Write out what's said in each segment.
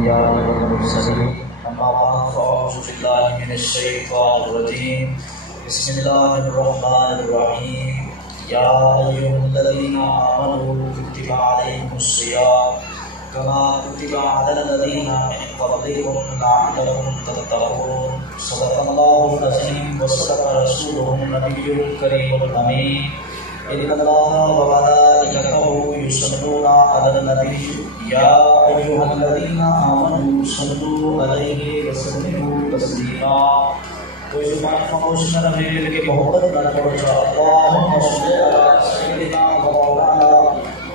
الأنبياء والمرسلين أما بعد فأعوذ بالله من الشيطان الرجيم بسم الله الرحمن الرحيم يا أيها الذين آمنوا كتب عليكم الصيام كما كتب على الذين من قبلكم لعلكم تتقون صدق الله العظيم وصدق رسوله النبي الكريم الأمين إن الله وملائكته يصلون على النبي يا أيها الذين آمنوا صلوا عليه وسلموا تسليما کوئی زبان خاموش نہ رہے کہ محبت نہ پڑھا اللهم صل على سيدنا ومولانا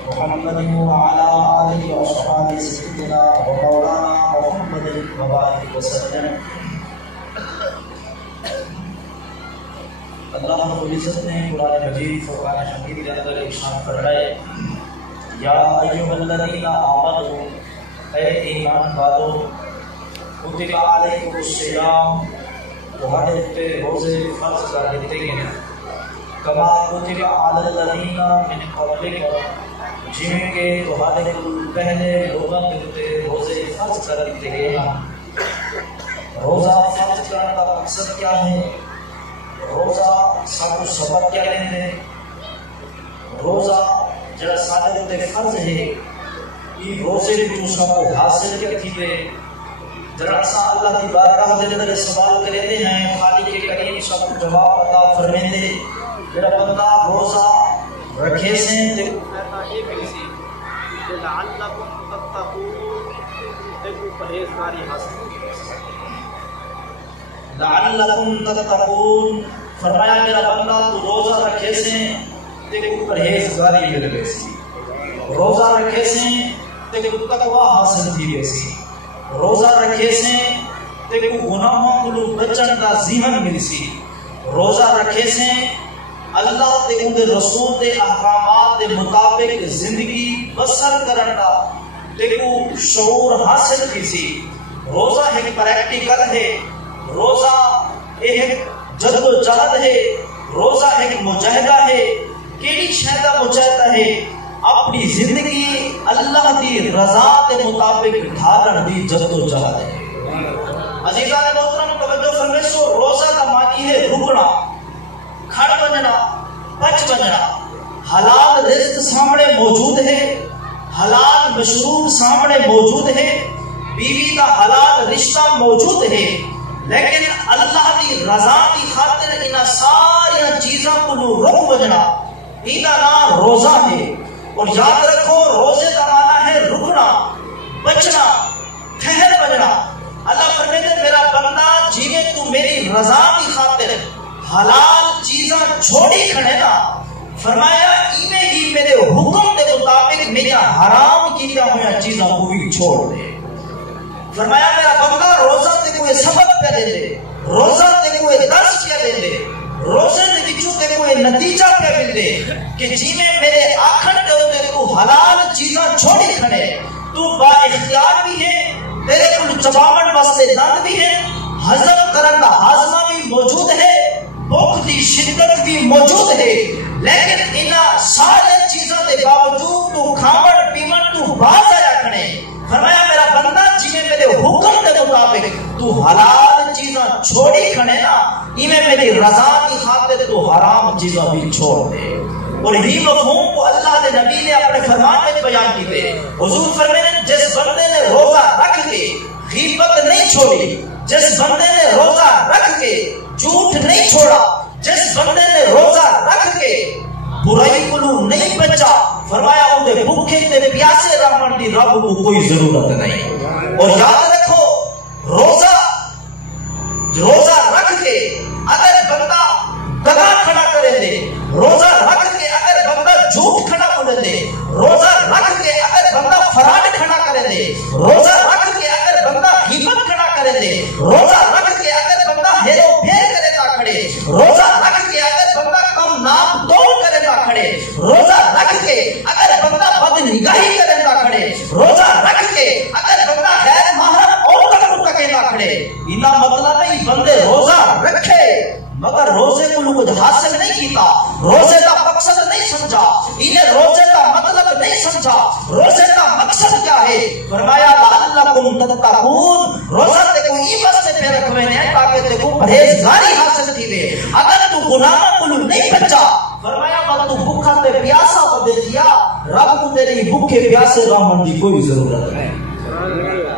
محمد وعلى آله وصحبه سيدنا ومولانا محمد وبارك وسلم. اللہ رب العزت نے قرآن مجید فرقان حمید کے اندر ارشاد فرمایا یا ایھا الذین آمنوا اے ایمان والو کتب علیکم الصیام تمہارے اوپر روزے فرض کر دیتے گئے کما کتب علی الذین من قبلکم جن کے تمہارے پہلے لوگوں کے اوپر روزے فرض کر دیتے گئے ہیں. روزہ فرض کرنے کا مقصد کیا ہے؟ روزہ سانو سبق کیا دیں؟ روزہ جڑا سارے تے فرض ہے یہ روزے جو سب کو حاصل کیا تھی جڑا سا اللہ کی بارگاہ دے اندر سوال کرتے ہیں خالق کریم سب کو جواب عطا فرمائیں دے. جڑا بندہ روزہ رکھے سے تے لعلکم تتقون تے پرہیزگاری حاصل لعلکم تتقون فرمایا میرا بندہ تو روزہ رکھے سے تے کو پرہیزگاری مل گئی سی. روزہ رکھے سے تے کو تقوی حاصل تھی گئی سی. روزہ رکھے سے تے کو گناہوں کو بچن دا ذہن مل سی. روزہ رکھے سے اللہ تے ان دے رسول دے احکامات دے مطابق زندگی بسر کرن دا تے کو شعور حاصل کی سی. روزہ ایک پریکٹیکل ہے. روزہ ایک جد و جہد ہے. روزہ ایک مجاہدہ ہے. کیڑی شہدہ مجاہدہ ہے؟ اپنی زندگی اللہ دی رضا کے مطابق ڈھالن دی جد و جہد ہے. عزیزان محترم توجہ فرمائیو روزہ کا معنی ہے رکنا، کھڑ بننا، بچ بننا. حلال رزق سامنے موجود ہے، حلال مشروب سامنے موجود ہے، بیوی کا حلال رشتہ موجود ہے، لیکن اللہ کی رضا کی خاطر ان ساری چیزوں کو رک بجنا ایدہ نام روزہ ہے. اور یاد رکھو روزے کا معنی ہے رکنا، بچنا، ٹھہر بجنا. اللہ فرماتے ہیں میرا بندہ جیوے تو میری رضا کی خاطر حلال چیزاں چھوڑی کھڑے نا، فرمایا ایویں ہی میرے حکم کے مطابق میری حرام کیتا ہویا چیزاں کو بھی چھوڑ دے. فرمایا میرا بندہ روزہ تے کوئی سبق پہ دے دے، روزہ تے کوئی درس پہ دے دے، روزے دے وچوں تے کوئی نتیجہ پہ مل دے کہ جی میں میرے آکھن دے اوتے تو حلال چیزاں چھوڑی کھڑے، تو با اختیار بھی ہے، تیرے کل چباون واسطے دند بھی ہے، ہضم کرن دا ہاضمہ بھی موجود ہے، بھوک دی شدت بھی موجود ہے، لیکن انہاں سارے چیزاں دے باوجود تو کھاون پیون تو باز آیا کھڑے. فرمایا میرا بندہ جی میرے حکم کے مطابق تو حلال چیزاں چھوڑی کھڑے نا، ایویں میری رضا کی خاطر تو حرام چیزاں بھی چھوڑ دے. اور یہ مفہوم کو اللہ کے نبی نے اپنے فرمان میں بیان کیتے. حضور فرماتے ہیں جس بندے نے روزہ رکھ کے غیبت نہیں چھوڑی، جس بندے نے روزہ رکھ کے جھوٹ نہیں چھوڑا، جس بندے نے روزہ رکھ کے برائی کو نہیں بچا، فرمایا ان دے بھوکے تے پیاسے رہن دی رب کو کوئی ضرورت نہیں. اور یاد رکھو روزہ رکھ کے اگر بندہ دگا کھڑا کرے دے، روزہ رکھ کے اگر بندہ جھوٹ کھڑا کرے دے، روزہ رکھ کے اگر بندہ فراڈ کھڑا کرے دے، روزہ رکھ کے اگر بندہ غیبت کھڑا کرے دے، روزہ رکھ کے اگر بندہ ہیرو پھیر کرے نہ کھڑے، روزہ رکھ کے اگر بندہ کم نام توڑ کرے نہ کھڑے، روزہ رکھ کے اگر بندہ بد نگاہی کرے نہ کھڑے، روزہ رکھ کے اگر بندہ غیر محرم عورت کو تکے نہ کھڑے، انہا مطلب نہیں بندے روزہ رکھے مگر روزے کو کچھ حاصل نہیں کیتا، روزے کا مقصد نہیں سمجھا، انہیں روزے کا مطلب نہیں سمجھا. سمجھا روزے کا مقصد کیا ہے؟ فرمایا لعلکم تتقون، روزہ تے کو ای واسطے پہ رکھوے نے تاکہ تے کو پرہیزگاری حاصل تھی وے، اگر تو گناہ کو نہیں بچا فرمایا با تو بھوکا تے پیاسا بدے دیا، رب کو تیری بھوکے پیاسے رحمن دی کوئی ضرورت نہیں۔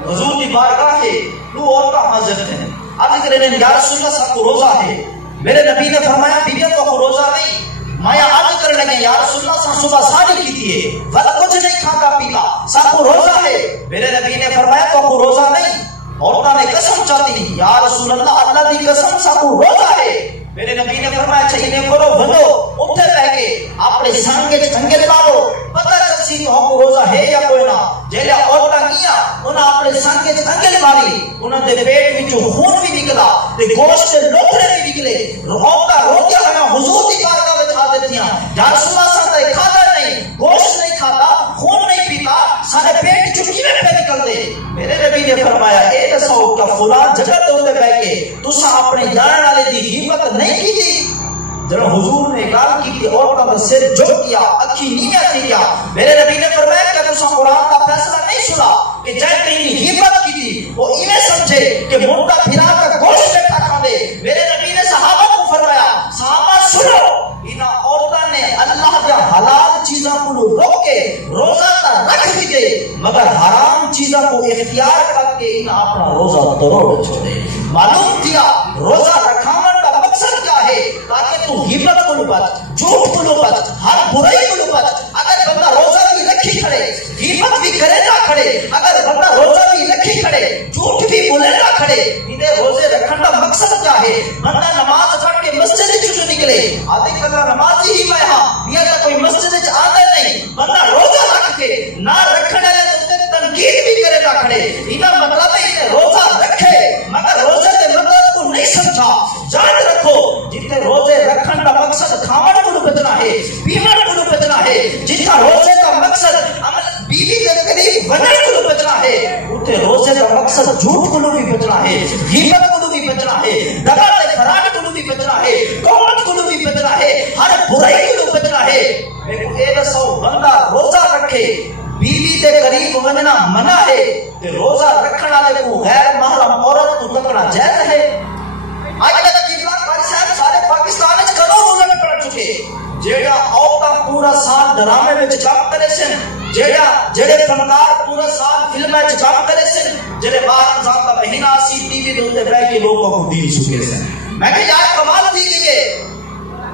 حضور دی بارگاہ ہے تو عورتاں حاضر ہیں، عرض کرنے یا رسول اللہ صاحب کو روزہ ہے، میرے نبی نے فرمایا بیوی تو روزہ نہیں، مایا عرض کرنے لگے یا رسول اللہ صاحب صبح ساری کی تھی ہے وقت کچھ نہیں کھاتا پیتا صاحب کو روزہ ہے، میرے نبی نے فرمایا تو روزہ نہیں، عورتوں نے قسم چاہتی یا رسول اللہ اللہ دی قسم صاحب کو روزہ ہے، میرے نبی نے فرمایا چاہیے کرو بھلو اٹھے رہ کے اپنے سنگے چنگے لاؤ پتہ چلسی تو ہم روزہ ہے یا کوئی نہ، جیلے عورتاں کیا انہاں اپنے سنگے چنگے ماری، انہاں دے پیٹ وچوں خون بھی نکلا تے گوشت دے لوتھڑے بھی نکلے، عورتاں روٹیاں کھانا حضور دی بارگاہ وچ آ دیتیاں یا رسول اللہ صلی اللہ علیہ وسلم کھاتا نہیں، گوشت نہیں کھاتا، خون نہیں پیتا، سارے پیٹ چوں کیویں پہ نکل دے؟ میرے نبی نے فرمایا اے دسو کہ فلاں جگہ تے اوتے بیٹھ کے تساں اپنے جان والے دی ہمت نہیں کی تھی؟ جب حضور نے گال کی تھی عورتوں کا سر جھک کیا، اکھی نیاں تھی کیا، میرے نبی نے فرمایا کہ تساں قرآن کا فیصلہ نہیں سنا کہ جائے کہیں ہمت کی تھی وہ ایویں سمجھے کہ مردہ پھرا کا گوشت بیٹھا کھا دے، میرے نبی نے صحابہ کو فرمایا صحابہ سنو انہاں عورتوں نے اللہ کے حلال چیزوں کو روک کے روزہ تا رکھ دیے مگر حرام چیزوں کو اختیار کر کے انہاں اپنا روزہ توڑ چھوڑے۔ معلوم کیا روزہ رکھاون کا مقصد کیا ہے؟ تاکہ تو غیبت کو بچ، جھوٹ کو بچ، ہر برائی کو بچ۔ اگر بندہ روزہ بھی رکھی کھڑے غیبت بھی کرے نہ کھڑے، اگر بندہ روزہ بھی رکھی کھڑے جھوٹ بھی بولے نہ کھڑے، انہیں روزے رکھنے کا مقصد کیا ہے؟ بندہ نماز پڑھ کے مسجد سے نکلے آدھے کلا نماز ہی میں ہاں میاں کا کوئی مسجد آتا نہیں، بندہ روزہ رکھ کے نہ رکھنے والے تنقید بھی کرے نہ کھڑے، انہیں مطلب ہے روزہ رکھے مگر روزے کے مطلب کو نہیں سمجھا۔ یاد رکھو جتنے روزے رکھنے کا مقصد کھاون کو بچنا ہے، پیون کو بچنا ہے، جتنا روزے کا مقصد بیوی کے قریب بننے کو بچنا ہے، اتنے روزے کا مقصد جھوٹ کو بھی بچنا ہے، غیبت کو بھی بچنا ہے، دغا تے فراڈ کو بھی بچنا ہے، قوت کو بھی بچنا ہے، ہر برائی کو بچنا ہے۔ میرے اے دسو بندہ روزہ رکھے بیوی کے قریب بننا منع ہے کہ روزہ رکھنے والے کو غیر محرم عورت کو تکنا جائز ہے؟ آج تک سارے پاکستان کدوں بولنے پڑ چکے جیڑا عورتاں پورا سال ڈرامے میں کام کرے سن، جڑے فنکار پورا سال فلمیں کام کرے سن، جڑے 12 رمضان کا مہینہ سی ٹی وی دے بیٹھ کے لوگوں کو دی چکے سن۔ میں کہ یار کمال تھی کہ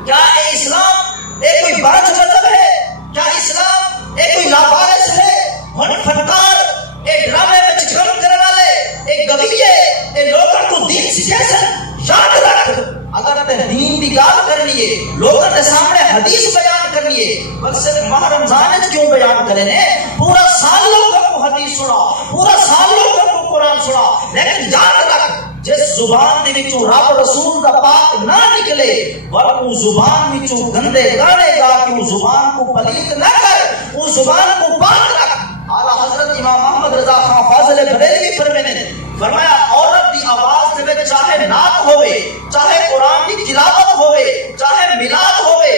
کیا اے اسلام اے کوئی بڑا مذہب ہے؟ کیا اسلام اے کوئی لاوارث ہے؟ ہن فنکار اے ڈرامے میں کام کرنے والے اے گویے اے لوگوں کو دین سکھا سن۔ یاد رکھ اگر تے دین دی گل کرنی ہے لوگوں کے سامنے حدیث بیان کرنی ہے بس صرف ماہ رمضان کیوں بیان کرے نے؟ پورا سال لوگوں کو حدیث سنا، پورا سال لوگوں کو قرآن سنا، لیکن یاد رکھ جس زبان دے وچوں رب رسول دا پاک نہ نکلے وہ زبان وچوں گندے گانے گا کہ وہ زبان کو پلیت نہ کر، وہ زبان کو پاک رکھ۔ اعلیٰ حضرت امام محمد رضا خان فاضل بریلوی فرمایا عورت دی آواز دے وچ چاہے نعت ہوئے، چاہے قرآن کی تلاوت ہوئے، چاہے میلاد ہوئے،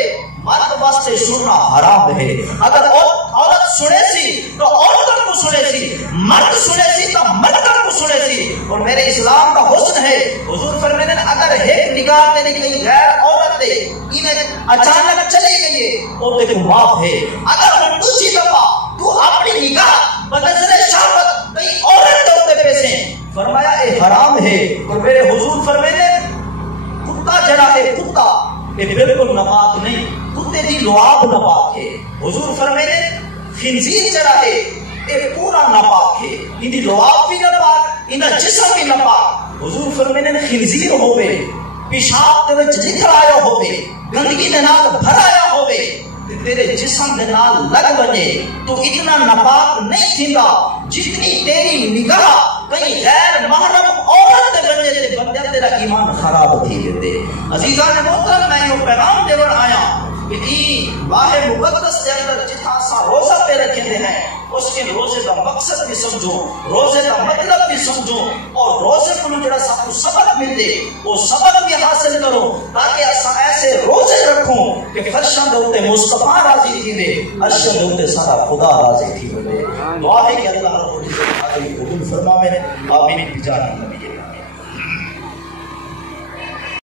مرد واسطے سننا حرام ہے۔ اگر عورت سنے سی تو عورتوں کو سنے سی، مرد سنے سی تو مردوں کو سنے سی۔ اور میرے اسلام کا حسن ہے حضور فرماتے ہیں اگر ایک نگاہ تیری کہیں غیر عورت دے انہیں اچانک چلی گئی ہے اور تے کو معاف ہے، اگر ہم دوسری دفعہ تو اپنی نگاہ بنظر شہوت کہیں عورت ہوتے پیسے فرمایا اے حرام ہے۔ اور میرے حضور فرماتے ہیں کتا جڑا ہے کتا یہ بالکل نپاک نہیں، کتے دی لعاب نپاک ہے۔ حضور فرماتے ہیں خنزیر جڑا ہے یہ پورا نپاک ہے، ان دی لعاب بھی نپاک، ان دا جسم بھی نپاک۔ حضور فرماتے ہیں خنزیر ہوئے پیشاب دے وچ نکل آیا ہوئے، گندگی دے نال بھر آیا ہوئے، تیرے جسم دے نال لگ بنے تو اتنا نپاک نہیں تھیندا جتنی تیری نگاہ کہیں غیر محرم عورت دے بنے تے بندے تیرا ایمان خراب تھی دے۔ عزیزان محترم میں یہ پیغام دیون آیا کہ باہ مقدس کے اندر جتنا سا روزہ پہ رکھے ہیں اس کے روزے کا مقصد بھی سمجھو، روزے کا مطلب بھی بھی سمجھو اور روزے کو جڑا سب سبق ملے وہ سبق بھی حاصل کرو تاکہ اساں ایسے روزے رکھوں کہ فرشاں دے اوتے مصطفی راضی تھی دے عرش دے اوتے سارا خدا راضی تھی دے. دعا ہے کہ اللہ رب العزت قبول فرماوے. آمین. بجاہ